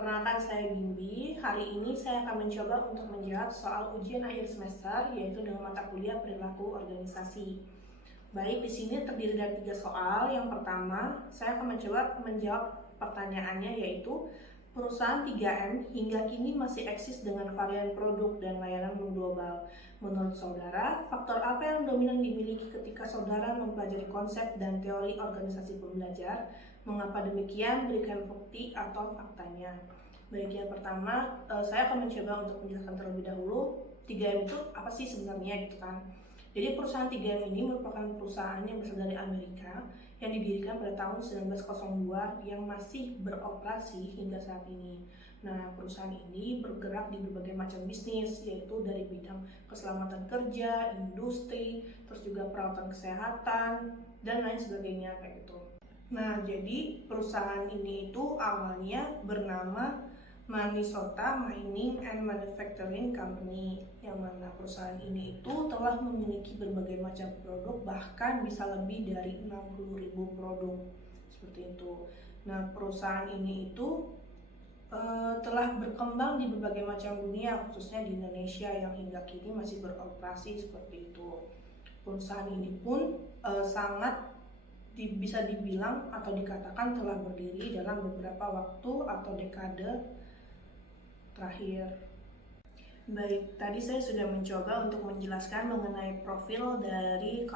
Perkenalkan, saya Bimbi. Hari ini saya akan mencoba untuk menjawab soal ujian akhir semester, yaitu dengan mata kuliah perilaku organisasi. Baik, di sini terdiri dari 3 soal. Yang pertama, saya akan mencoba menjawab pertanyaannya, yaitu perusahaan 3M hingga kini masih eksis dengan varian produk dan layanan mengglobal. Menurut saudara, faktor apa yang dominan dimiliki ketika saudara mempelajari konsep dan teori organisasi pembelajar? Mengapa demikian? Berikan bukti atau faktanya. Baik, yang pertama, saya akan mencoba untuk menjelaskan terlebih dahulu 3M itu apa sih sebenarnya gitu kan. Jadi perusahaan 3M ini merupakan perusahaan yang berasal dari Amerika yang didirikan pada tahun 1902 yang masih beroperasi hingga saat ini. Nah, perusahaan ini bergerak di berbagai macam bisnis, yaitu dari bidang keselamatan kerja, industri, terus juga perawatan kesehatan, dan lain sebagainya kayak gitu. Nah, jadi perusahaan ini itu awalnya bernama Minnesota Mining and Manufacturing Company, yang mana perusahaan ini itu telah memiliki berbagai macam produk, bahkan bisa lebih dari 60.000 produk seperti itu. Nah, perusahaan ini itu telah berkembang di berbagai macam dunia, khususnya di Indonesia yang hingga kini masih beroperasi seperti itu. Perusahaan ini pun sangat bisa dibilang atau dikatakan telah berdiri dalam beberapa waktu atau dekade terakhir. Baik, tadi saya sudah mencoba untuk menjelaskan mengenai profil dari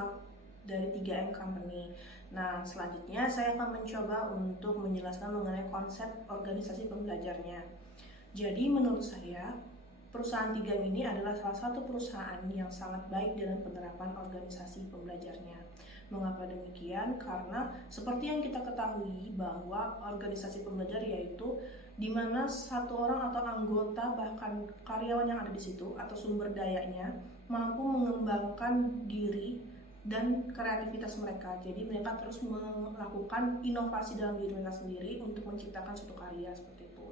3M Company. Nah, selanjutnya saya akan mencoba untuk menjelaskan mengenai konsep organisasi pembelajarnya. Jadi menurut saya, perusahaan 3M ini adalah salah satu perusahaan yang sangat baik dalam penerapan organisasi pembelajarnya. Mengapa demikian? Karena seperti yang kita ketahui bahwa organisasi pembelajar yaitu di mana satu orang atau anggota bahkan karyawan yang ada di situ atau sumber dayanya mampu mengembangkan diri dan kreativitas mereka. Jadi mereka terus melakukan inovasi dalam diri mereka sendiri untuk menciptakan suatu karya seperti itu.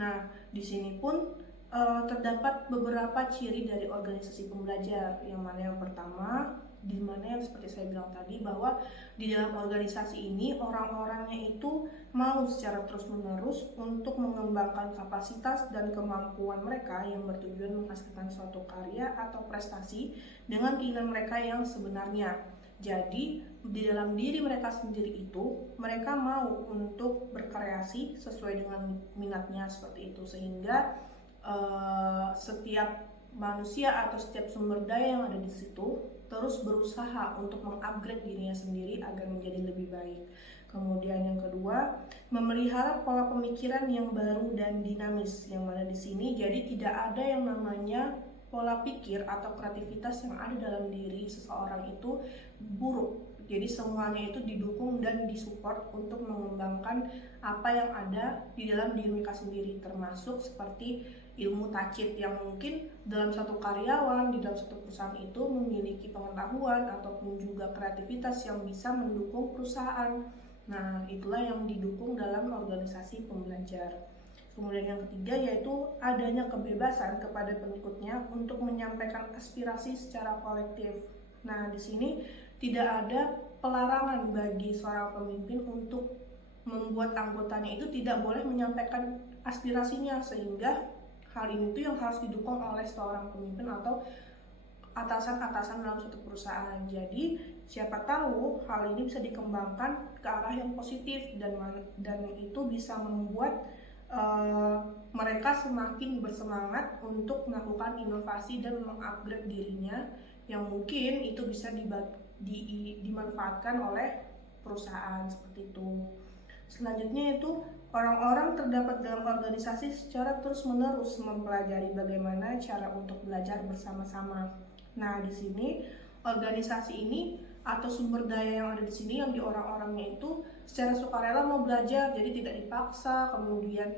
Nah, di sini pun terdapat beberapa ciri dari organisasi pembelajar, yang mana yang pertama, di mana yang seperti saya bilang tadi, bahwa di dalam organisasi ini orang-orangnya itu mau secara terus-menerus untuk mengembangkan kapasitas dan kemampuan mereka yang bertujuan menghasilkan suatu karya atau prestasi dengan keinginan mereka yang sebenarnya. Jadi di dalam diri mereka sendiri itu mereka mau untuk berkreasi sesuai dengan minatnya seperti itu, sehingga setiap manusia atau setiap sumber daya yang ada di situ terus berusaha untuk mengupgrade dirinya sendiri agar menjadi lebih baik. Kemudian yang kedua, memelihara pola pemikiran yang baru dan dinamis, yang mana di sini jadi tidak ada yang namanya pola pikir atau kreativitas yang ada dalam diri seseorang itu buruk. Jadi semuanya itu didukung dan disupport untuk mengembangkan apa yang ada di dalam diri mereka sendiri, termasuk seperti ilmu tacit yang mungkin dalam satu karyawan di dalam satu perusahaan itu memiliki pengetahuan ataupun juga kreativitas yang bisa mendukung perusahaan. Nah, itulah yang didukung dalam organisasi pembelajar. Kemudian yang ketiga yaitu adanya kebebasan kepada pengikutnya untuk menyampaikan aspirasi secara kolektif. Nah, di sini tidak ada pelarangan bagi seorang pemimpin untuk membuat anggotanya itu tidak boleh menyampaikan aspirasinya, sehingga hal ini tuh yang harus didukung oleh seorang pemimpin atau atasan-atasan dalam suatu perusahaan. Jadi siapa tahu hal ini bisa dikembangkan ke arah yang positif dan itu bisa membuat mereka semakin bersemangat untuk melakukan inovasi dan mengupgrade dirinya, yang mungkin itu bisa dimanfaatkan oleh perusahaan seperti itu. Selanjutnya itu orang-orang terdapat dalam organisasi secara terus-menerus mempelajari bagaimana cara untuk belajar bersama-sama. Nah, di sini organisasi ini atau sumber daya yang ada di sini yang di orang-orangnya itu secara sukarela mau belajar, jadi tidak dipaksa, kemudian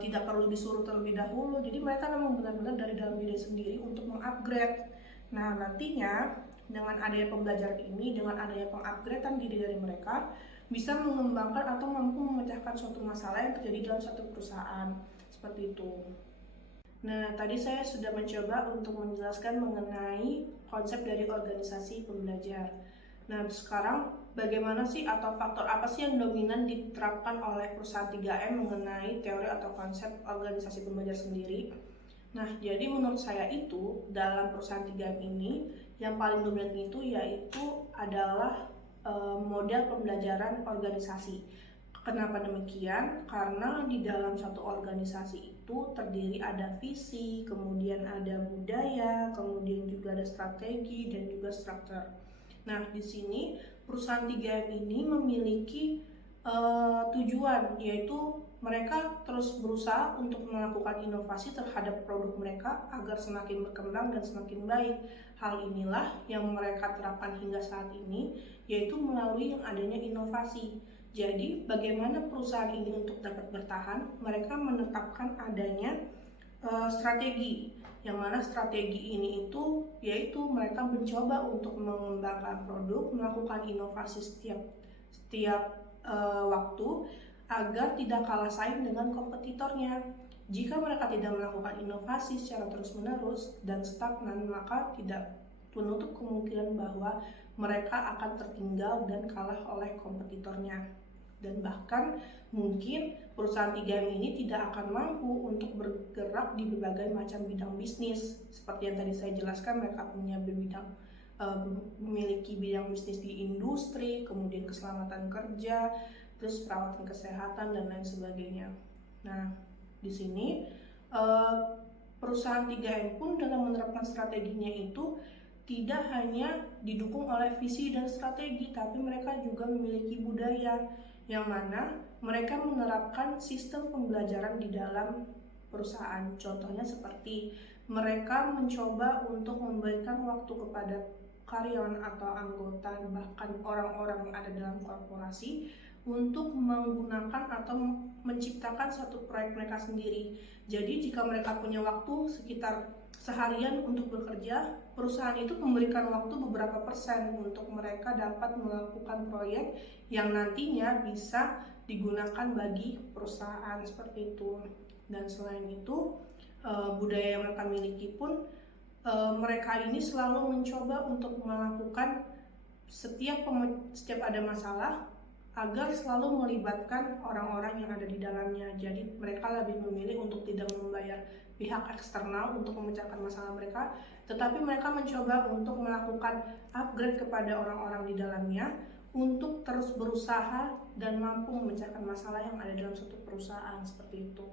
tidak perlu disuruh terlebih dahulu. Jadi mereka memang benar-benar dari dalam diri sendiri untuk mengupgrade. Nah, nantinya dengan adanya pembelajaran ini, dengan adanya pengupgradean diri dari mereka, bisa mengembangkan atau mampu memecahkan suatu masalah yang terjadi dalam satu perusahaan seperti itu. Nah, tadi saya sudah mencoba untuk menjelaskan mengenai konsep dari organisasi pembelajar. Nah, sekarang bagaimana sih atau faktor apa sih yang dominan diterapkan oleh perusahaan 3M mengenai teori atau konsep organisasi pembelajar sendiri? Nah, jadi menurut saya itu dalam perusahaan 3M ini yang paling dominan itu yaitu adalah model pembelajaran organisasi. Kenapa demikian? Karena di dalam satu organisasi itu terdiri ada visi, kemudian ada budaya, kemudian juga ada strategi dan juga struktur. Nah, di sini perusahaan 3M ini memiliki tujuan, yaitu mereka terus berusaha untuk melakukan inovasi terhadap produk mereka agar semakin berkembang dan semakin baik. Hal inilah yang mereka terapkan hingga saat ini, yaitu melalui yang adanya inovasi. Jadi, bagaimana perusahaan ini untuk dapat bertahan? Mereka menetapkan adanya strategi, yang mana strategi ini itu yaitu mereka mencoba untuk mengembangkan produk, melakukan inovasi setiap waktu agar tidak kalah saing dengan kompetitornya. Jika mereka tidak melakukan inovasi secara terus-menerus dan stagnan, maka tidak menutup kemungkinan bahwa mereka akan tertinggal dan kalah oleh kompetitornya. Dan bahkan mungkin perusahaan 3M ini tidak akan mampu untuk bergerak di berbagai macam bidang bisnis. Seperti yang tadi saya jelaskan, mereka punya memiliki bidang bisnis di industri, kemudian keselamatan kerja, terus perawatan kesehatan dan lain sebagainya. Nah, di sini perusahaan 3M pun dalam menerapkan strateginya itu tidak hanya didukung oleh visi dan strategi, tapi mereka juga memiliki budaya yang mana mereka menerapkan sistem pembelajaran di dalam perusahaan. Contohnya seperti mereka mencoba untuk memberikan waktu kepada karyawan atau anggota, bahkan orang-orang yang ada dalam korporasi, untuk menggunakan atau menciptakan satu proyek mereka sendiri. Jadi jika mereka punya waktu sekitar seharian untuk bekerja, perusahaan itu memberikan waktu beberapa persen untuk mereka dapat melakukan proyek yang nantinya bisa digunakan bagi perusahaan, seperti itu. Dan selain itu, budaya yang mereka miliki pun, mereka ini selalu mencoba untuk melakukan setiap ada masalah agar selalu melibatkan orang-orang yang ada di dalamnya. Jadi mereka lebih memilih untuk tidak membayar pihak eksternal untuk memecahkan masalah mereka, tetapi mereka mencoba untuk melakukan upgrade kepada orang-orang di dalamnya untuk terus berusaha dan mampu memecahkan masalah yang ada dalam suatu perusahaan, seperti itu.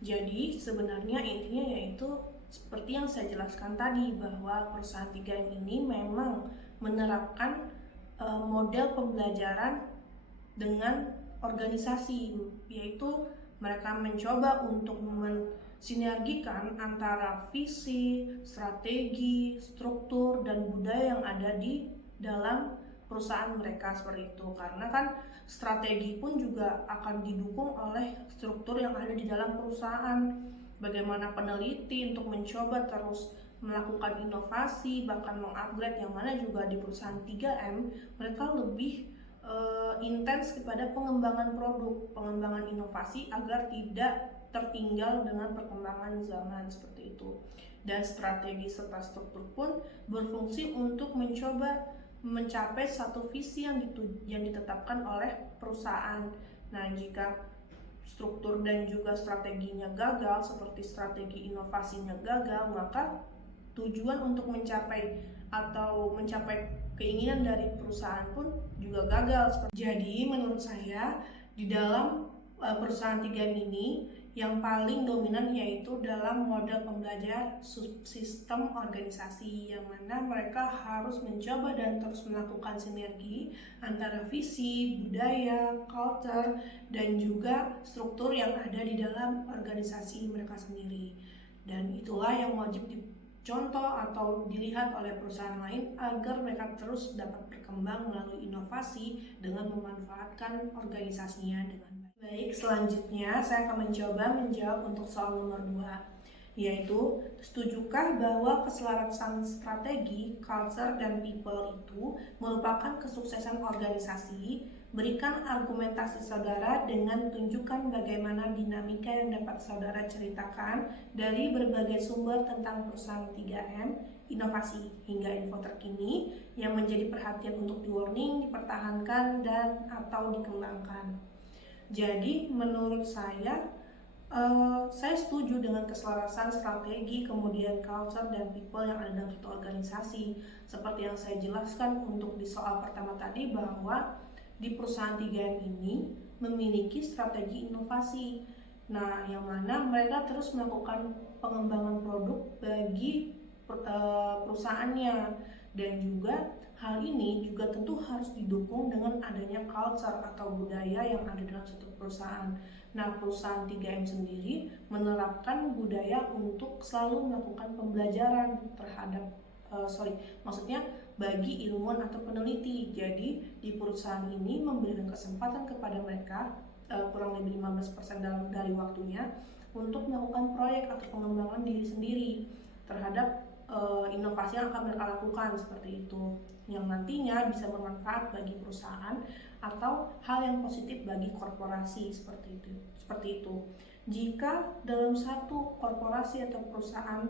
Jadi sebenarnya intinya yaitu seperti yang saya jelaskan tadi, bahwa perusahaan 3M ini memang menerapkan model pembelajaran dengan organisasi, yaitu mereka mencoba untuk mensinergikan antara visi, strategi, struktur, dan budaya yang ada di dalam perusahaan mereka, seperti itu. Karena kan strategi pun juga akan didukung oleh struktur yang ada di dalam perusahaan. Bagaimana peneliti untuk mencoba terus melakukan inovasi, bahkan mengupgrade, yang mana juga di perusahaan 3M mereka lebih intens kepada pengembangan produk, pengembangan inovasi agar tidak tertinggal dengan perkembangan zaman, seperti itu. Dan strategi serta struktur pun berfungsi untuk mencoba mencapai satu visi yang ditetapkan oleh perusahaan. Nah, jika struktur dan juga strateginya gagal, seperti strategi inovasinya gagal, maka tujuan untuk mencapai keinginan dari perusahaan pun juga gagal. Jadi menurut saya di dalam perusahaan 3M ini yang paling dominan yaitu dalam model pembelajaran sistem organisasi, yang mana mereka harus mencoba dan terus melakukan sinergi antara visi, budaya, culture, dan juga struktur yang ada di dalam organisasi mereka sendiri. Dan itulah yang wajib dicontoh atau dilihat oleh perusahaan lain agar mereka terus dapat berkembang melalui inovasi dengan memanfaatkan organisasinya dengan baik. Baik, selanjutnya saya akan mencoba menjawab untuk soal nomor 2, yaitu setujukah bahwa keselarasan strategi, culture, dan people itu merupakan kesuksesan organisasi? Berikan argumentasi saudara dengan tunjukkan bagaimana dinamika yang dapat saudara ceritakan dari berbagai sumber tentang perusahaan 3M, inovasi, hingga info terkini yang menjadi perhatian untuk di-warning, dipertahankan, dan atau dikembangkan. Jadi menurut saya setuju dengan keselarasan strategi, kemudian culture dan people yang ada dalam suatu organisasi. Seperti yang saya jelaskan untuk di soal pertama tadi, bahwa di perusahaan 3M ini memiliki strategi inovasi. Nah, yang mana mereka terus melakukan pengembangan produk bagi perusahaannya, dan juga hal ini juga tentu harus didukung dengan adanya culture atau budaya yang ada dalam suatu perusahaan. Nah, perusahaan 3M sendiri menerapkan budaya untuk selalu melakukan pembelajaran terhadap maksudnya bagi ilmuwan atau peneliti. Jadi di perusahaan ini memberikan kesempatan kepada mereka kurang lebih 15% dari waktunya untuk melakukan proyek atau pengembangan diri sendiri terhadap inovasi yang akan mereka lakukan, seperti itu, yang nantinya bisa bermanfaat bagi perusahaan atau hal yang positif bagi korporasi, seperti itu. Jika dalam satu korporasi atau perusahaan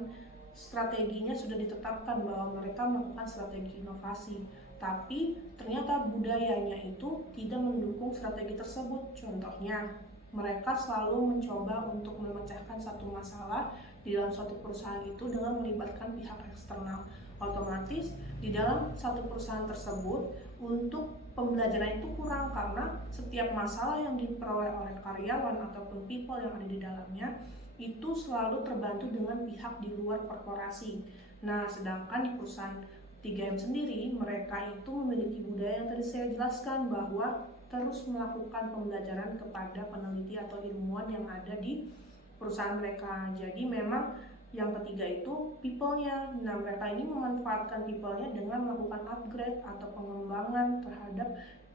strateginya sudah ditetapkan bahwa mereka melakukan strategi inovasi, tapi ternyata budayanya itu tidak mendukung strategi tersebut. Contohnya, mereka selalu mencoba untuk memecahkan satu masalah di dalam suatu perusahaan itu dengan melibatkan pihak eksternal. Otomatis di dalam satu perusahaan tersebut untuk pembelajaran itu kurang, karena setiap masalah yang diperoleh oleh karyawan ataupun people yang ada di dalamnya itu selalu terbantu dengan pihak di luar korporasi. Nah, sedangkan di perusahaan 3M sendiri, mereka itu memiliki budaya yang tadi saya jelaskan, bahwa terus melakukan pembelajaran kepada peneliti atau ilmuwan yang ada di perusahaan mereka. Jadi memang yang ketiga itu people-nya. Nah, mereka ini memanfaatkan people-nya dengan melakukan upgrade atau pengembangan terhadap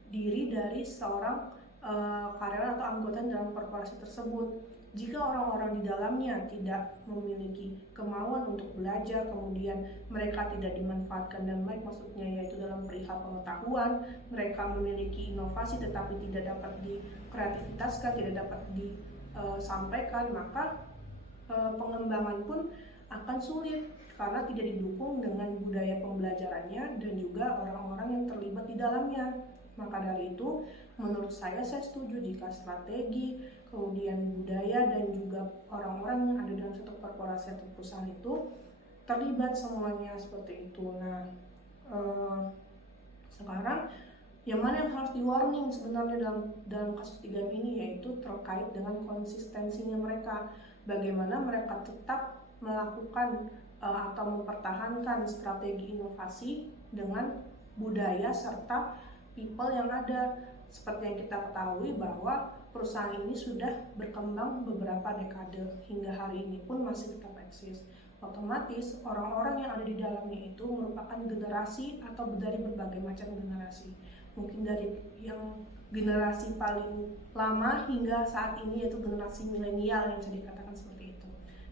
diri dari seorang karyawan atau anggota dalam korporasi tersebut. Jika orang-orang di dalamnya tidak memiliki kemauan untuk belajar, kemudian mereka tidak dimanfaatkan dan baik, maksudnya yaitu dalam perihal pengetahuan, mereka memiliki inovasi tetapi tidak dapat dikreativitaskan, tidak dapat disampaikan, maka pengembangan pun akan sulit karena tidak didukung dengan budaya pembelajarannya dan juga orang-orang yang terlibat di dalamnya. Maka dari itu, menurut saya setuju jika strategi, kemudian budaya, dan juga orang-orang yang ada dalam suatu korporasi atau perusahaan itu terlibat semuanya, seperti itu. Nah, sekarang yang mana yang harus di-warning sebenarnya dalam kasus 3M ini, yaitu terkait dengan konsistensinya mereka. Bagaimana mereka tetap melakukan atau mempertahankan strategi inovasi dengan budaya serta people yang ada. Seperti yang kita ketahui bahwa perusahaan ini sudah berkembang beberapa dekade, hingga hari ini pun masih tetap eksis. Otomatis orang-orang yang ada di dalamnya itu merupakan generasi atau dari berbagai macam generasi. Mungkin dari yang generasi paling lama hingga saat ini, yaitu generasi milenial yang bisa dikatakan seperti itu.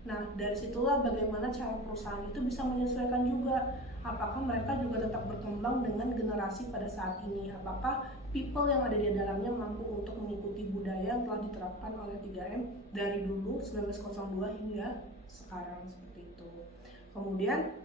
Nah, dari situlah bagaimana cara perusahaan itu bisa menyesuaikan juga. Apakah mereka juga tetap berkembang dengan generasi pada saat ini? Apakah people yang ada di dalamnya mampu untuk mengikuti budaya yang telah diterapkan oleh 3M dari dulu 1902 hingga sekarang, seperti itu. Kemudian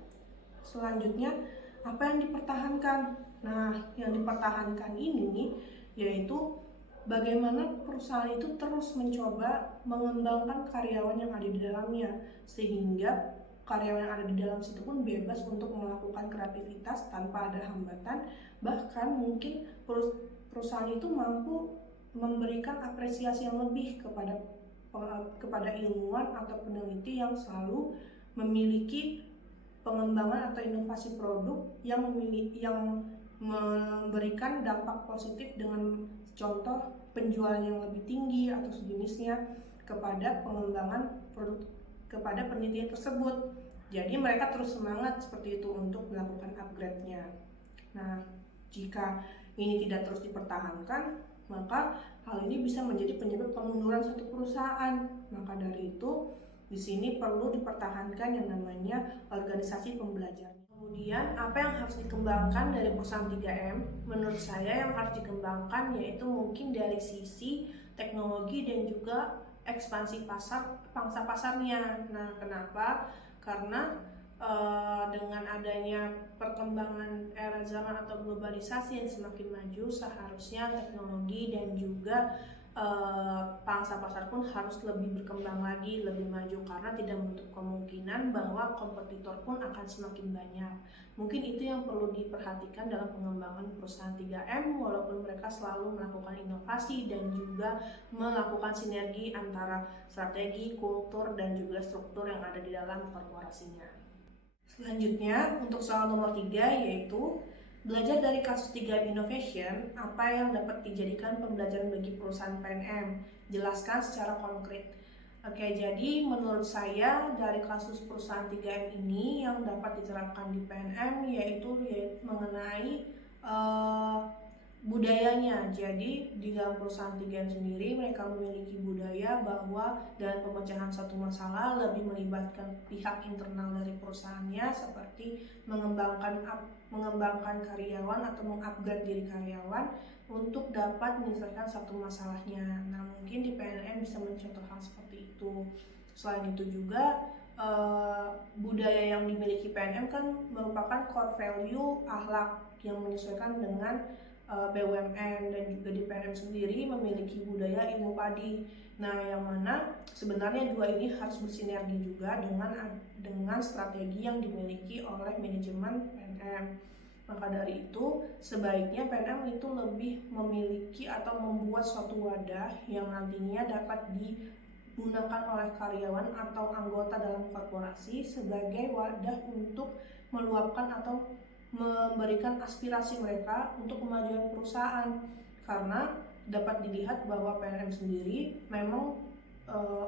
selanjutnya, apa yang dipertahankan? Nah, yang dipertahankan ini yaitu bagaimana perusahaan itu terus mencoba mengembangkan karyawan yang ada di dalamnya, sehingga karyawan yang ada di dalam situ pun bebas untuk melakukan kreativitas tanpa ada hambatan. Bahkan mungkin perusahaan itu mampu memberikan apresiasi yang lebih kepada ilmuwan atau peneliti yang selalu memiliki pengembangan atau inovasi produk yang memberikan dampak positif, dengan contoh penjualan yang lebih tinggi atau sejenisnya kepada pengembangan produk, kepada penelitian tersebut. Jadi mereka terus semangat seperti itu untuk melakukan upgrade-nya. Nah, jika ini tidak terus dipertahankan, maka hal ini bisa menjadi penyebab kemunduran suatu perusahaan. Maka dari itu, di sini perlu dipertahankan yang namanya organisasi pembelajaran. Kemudian apa yang harus dikembangkan dari perusahaan 3M? Menurut saya yang harus dikembangkan yaitu mungkin dari sisi teknologi dan juga ekspansi pangsa pasarnya. Nah, kenapa? Karena dengan adanya perkembangan era zaman atau globalisasi yang semakin maju, seharusnya teknologi dan juga pangsa pasar pun harus lebih berkembang lagi, lebih maju, karena tidak menutup kemungkinan bahwa kompetitor pun akan semakin banyak. Mungkin itu yang perlu diperhatikan dalam pengembangan perusahaan 3M, walaupun mereka selalu melakukan inovasi dan juga melakukan sinergi antara strategi, kultur, dan juga struktur yang ada di dalam korporasinya. Selanjutnya, untuk soal nomor 3 yaitu belajar dari kasus 3M Innovation, apa yang dapat dijadikan pembelajaran bagi perusahaan PNM? Jelaskan secara konkret. Oke, jadi menurut saya dari kasus perusahaan 3M ini yang dapat diterapkan di PNM yaitu mengenai budayanya. Jadi di dalam perusahaan 3M sendiri mereka memiliki budaya bahwa dalam pemecahan suatu masalah lebih melibatkan pihak internal dari perusahaannya, seperti mengembangkan karyawan atau mengupgrade diri karyawan untuk dapat menyelesaikan satu masalahnya. Nah, mungkin di PNM bisa mencontoh hal seperti itu. Selain itu juga budaya yang dimiliki PNM kan merupakan core value akhlak yang menyesuaikan dengan BUMN, dan juga di PNM sendiri memiliki budaya ilmu padi. Nah, yang mana sebenarnya dua ini harus bersinergi juga dengan strategi yang dimiliki oleh manajemen PNM. Maka dari itu, sebaiknya PNM itu lebih memiliki atau membuat suatu wadah yang nantinya dapat digunakan oleh karyawan atau anggota dalam korporasi sebagai wadah untuk meluapkan atau memberikan aspirasi mereka untuk kemajuan perusahaan, karena dapat dilihat bahwa PNM sendiri memang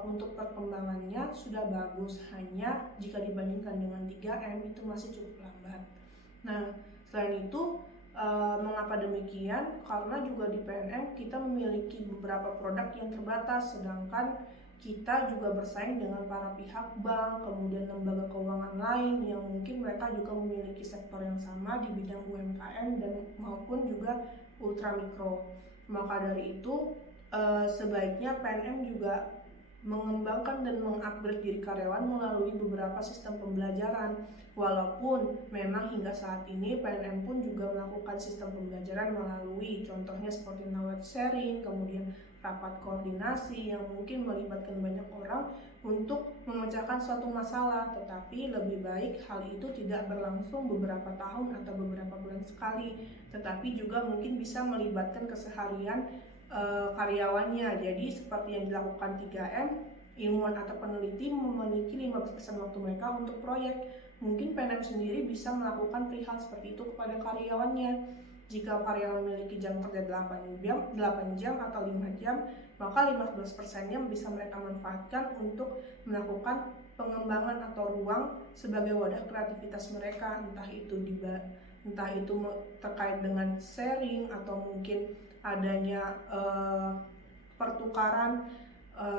untuk perkembangannya sudah bagus, hanya jika dibandingkan dengan 3M itu masih cukup lambat. Nah, selain itu mengapa demikian? Karena juga di PNM kita memiliki beberapa produk yang terbatas, sedangkan kita juga bersaing dengan para pihak bank, kemudian lembaga keuangan lain yang mungkin mereka juga memiliki sektor yang sama di bidang UMKM dan maupun juga ultramikro. Maka dari itu sebaiknya PNM juga mengembangkan dan mengupgrade diri karyawan melalui beberapa sistem pembelajaran. Walaupun memang hingga saat ini PNM pun juga melakukan sistem pembelajaran melalui contohnya seperti knowledge sharing, kemudian rapat koordinasi yang mungkin melibatkan banyak orang untuk memecahkan suatu masalah, tetapi lebih baik hal itu tidak berlangsung beberapa tahun atau beberapa bulan sekali, tetapi juga mungkin bisa melibatkan keseharian karyawannya. Jadi seperti yang dilakukan 3M, ilmuwan atau peneliti memiliki 15% waktu mereka untuk proyek. Mungkin PNM sendiri bisa melakukan perihal seperti itu kepada karyawannya. Jika karyawan memiliki jam kerja 8 jam atau 5 jam, maka 15%-nya bisa mereka manfaatkan untuk melakukan pengembangan atau ruang sebagai wadah kreativitas mereka, entah itu terkait dengan sharing atau mungkin adanya pertukaran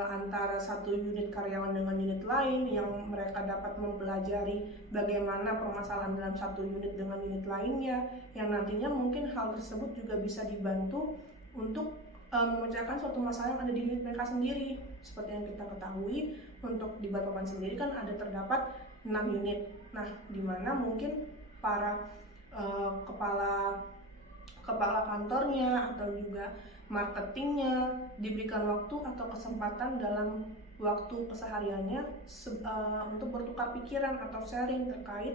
antara satu unit karyawan dengan unit lain, yang mereka dapat mempelajari bagaimana permasalahan dalam satu unit dengan unit lainnya, yang nantinya mungkin hal tersebut juga bisa dibantu untuk memecahkan suatu masalah yang ada di unit mereka sendiri. Seperti yang kita ketahui, untuk di Balikpapan sendiri kan terdapat 6 unit. Nah, di mana mungkin para kepala kantornya atau juga marketingnya diberikan waktu atau kesempatan dalam waktu kesehariannya untuk bertukar pikiran atau sharing terkait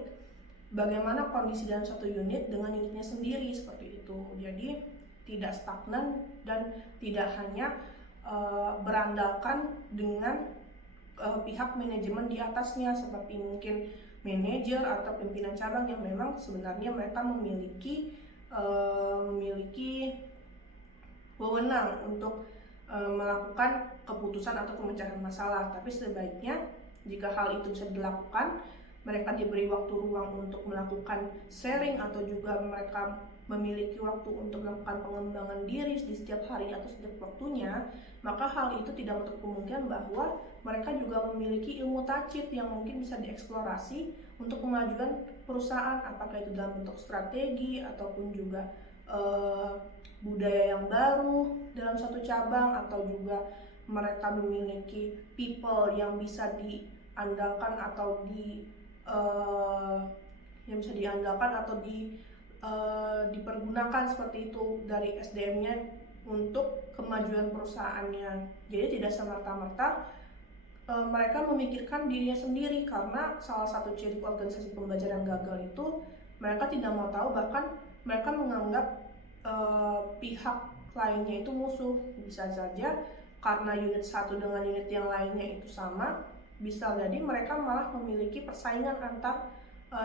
bagaimana kondisi dalam satu unit dengan unitnya sendiri, seperti itu. Jadi tidak stagnan dan tidak hanya berandalkan dengan pihak manajemen di atasnya, seperti mungkin manajer atau pimpinan cabang yang memang sebenarnya mereka memiliki wewenang untuk melakukan keputusan atau pemecahan masalah. Tapi sebaiknya jika hal itu bisa dilakukan, mereka diberi waktu ruang untuk melakukan sharing atau juga mereka memiliki waktu untuk melakukan pengembangan diri di setiap hari atau setiap waktunya, maka hal itu tidak menutup kemungkinan bahwa mereka juga memiliki ilmu tacit yang mungkin bisa dieksplorasi untuk kemajuan perusahaan, apakah itu dalam bentuk strategi ataupun juga budaya yang baru dalam suatu cabang, atau juga mereka memiliki people yang bisa diandalkan atau dipergunakan seperti itu dari SDM-nya untuk kemajuan perusahaannya. Jadi tidak semerta-merta mereka memikirkan dirinya sendiri, karena salah satu ciri organisasi pembelajaran gagal itu mereka tidak mau tahu, bahkan mereka menganggap pihak lainnya itu musuh. Bisa saja karena unit satu dengan unit yang lainnya itu sama, bisa jadi mereka malah memiliki persaingan antar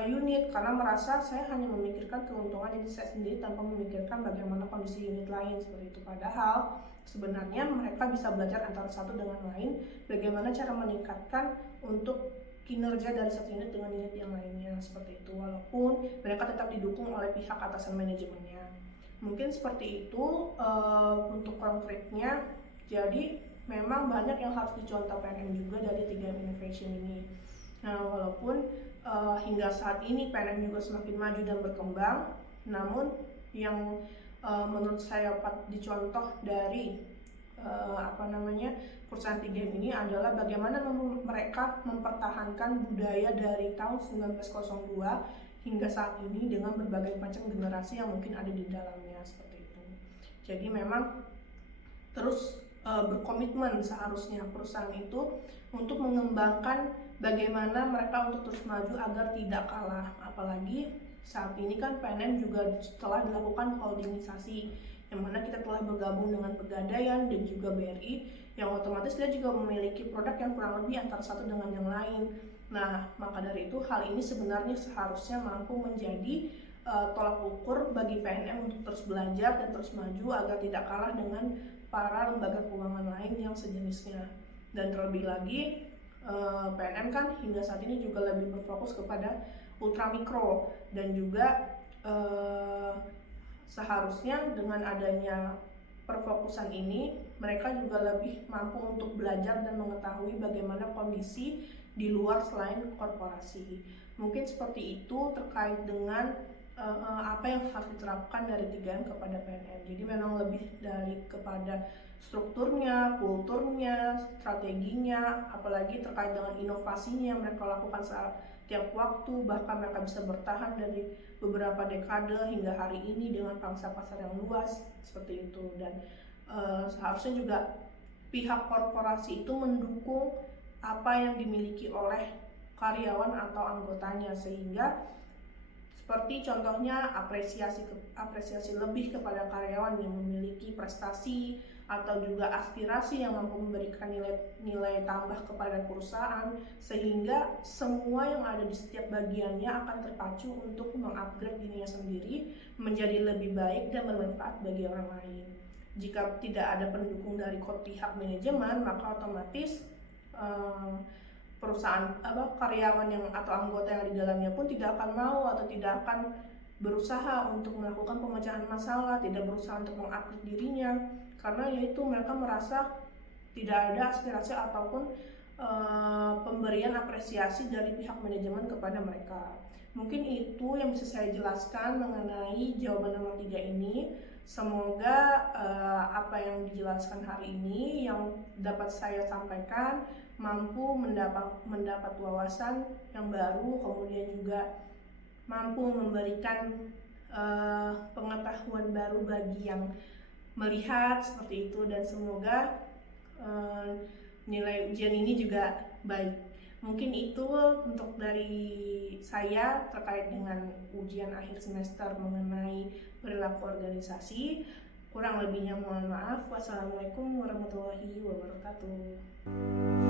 unit karena merasa saya hanya memikirkan keuntungan diri saya sendiri tanpa memikirkan bagaimana kondisi unit lain seperti itu. Padahal sebenarnya mereka bisa belajar antara satu dengan lain, bagaimana cara meningkatkan untuk kinerja dari satu unit dengan unit yang lainnya seperti itu, walaupun mereka tetap didukung oleh pihak atasan manajemennya. Mungkin seperti itu untuk konkretnya. Jadi memang banyak yang harus dicontoh PNM juga dari 3M Innovation ini. Nah, walaupun hingga saat ini PNM juga semakin maju dan berkembang, namun yang menurut saya patut dicontoh dari perusahaan 3M ini adalah bagaimana mereka mempertahankan budaya dari tahun 1902 hingga saat ini dengan berbagai macam generasi yang mungkin ada di dalamnya seperti itu. Jadi memang terus berkomitmen seharusnya perusahaan itu untuk mengembangkan bagaimana mereka untuk terus maju agar tidak kalah. Apalagi saat ini kan PNM juga telah dilakukan holdingisasi, yang mana kita telah bergabung dengan Pegadaian dan juga BRI, yang otomatis dia juga memiliki produk yang kurang lebih antara satu dengan yang lain. Nah, maka dari itu hal ini sebenarnya seharusnya mampu menjadi tolak ukur bagi PNM untuk terus belajar dan terus maju agar tidak kalah dengan para lembaga keuangan lain yang sejenisnya. Dan terlebih lagi PNM kan hingga saat ini juga lebih berfokus kepada ultramikro, dan juga seharusnya dengan adanya perfokusan ini mereka juga lebih mampu untuk belajar dan mengetahui bagaimana kondisi di luar selain korporasi. Mungkin seperti itu terkait dengan apa yang harus diterapkan dari 3M kepada PNM. Jadi memang lebih dari kepada strukturnya, kulturnya, strateginya, apalagi terkait dengan inovasinya yang mereka lakukan setiap waktu, bahkan mereka bisa bertahan dari beberapa dekade hingga hari ini dengan pangsa pasar yang luas seperti itu. Dan seharusnya juga pihak korporasi itu mendukung apa yang dimiliki oleh karyawan atau anggotanya, sehingga seperti contohnya apresiasi lebih kepada karyawan yang memiliki prestasi atau juga aspirasi yang mampu memberikan nilai tambah kepada perusahaan, sehingga semua yang ada di setiap bagiannya akan terpacu untuk mengupgrade dirinya sendiri menjadi lebih baik dan bermanfaat bagi orang lain. Jika tidak ada pendukung dari pihak manajemen, maka otomatis perusahaan karyawan yang atau anggota yang di dalamnya pun tidak akan mau atau tidak akan berusaha untuk melakukan pemecahan masalah, tidak berusaha untuk mengupgrade dirinya, karena yaitu mereka merasa tidak ada aspirasi ataupun pemberian apresiasi dari pihak manajemen kepada mereka. Mungkin itu yang bisa saya jelaskan mengenai jawaban nomor 3 ini. Semoga apa yang dijelaskan hari ini yang dapat saya sampaikan mampu mendapat wawasan yang baru, kemudian juga mampu memberikan pengetahuan baru bagi yang melihat seperti itu, dan semoga nilai ujian ini juga baik. Mungkin itu untuk dari saya terkait dengan ujian akhir semester mengenai perilaku organisasi. Kurang lebihnya mohon maaf. Wassalamualaikum warahmatullahi wabarakatuh.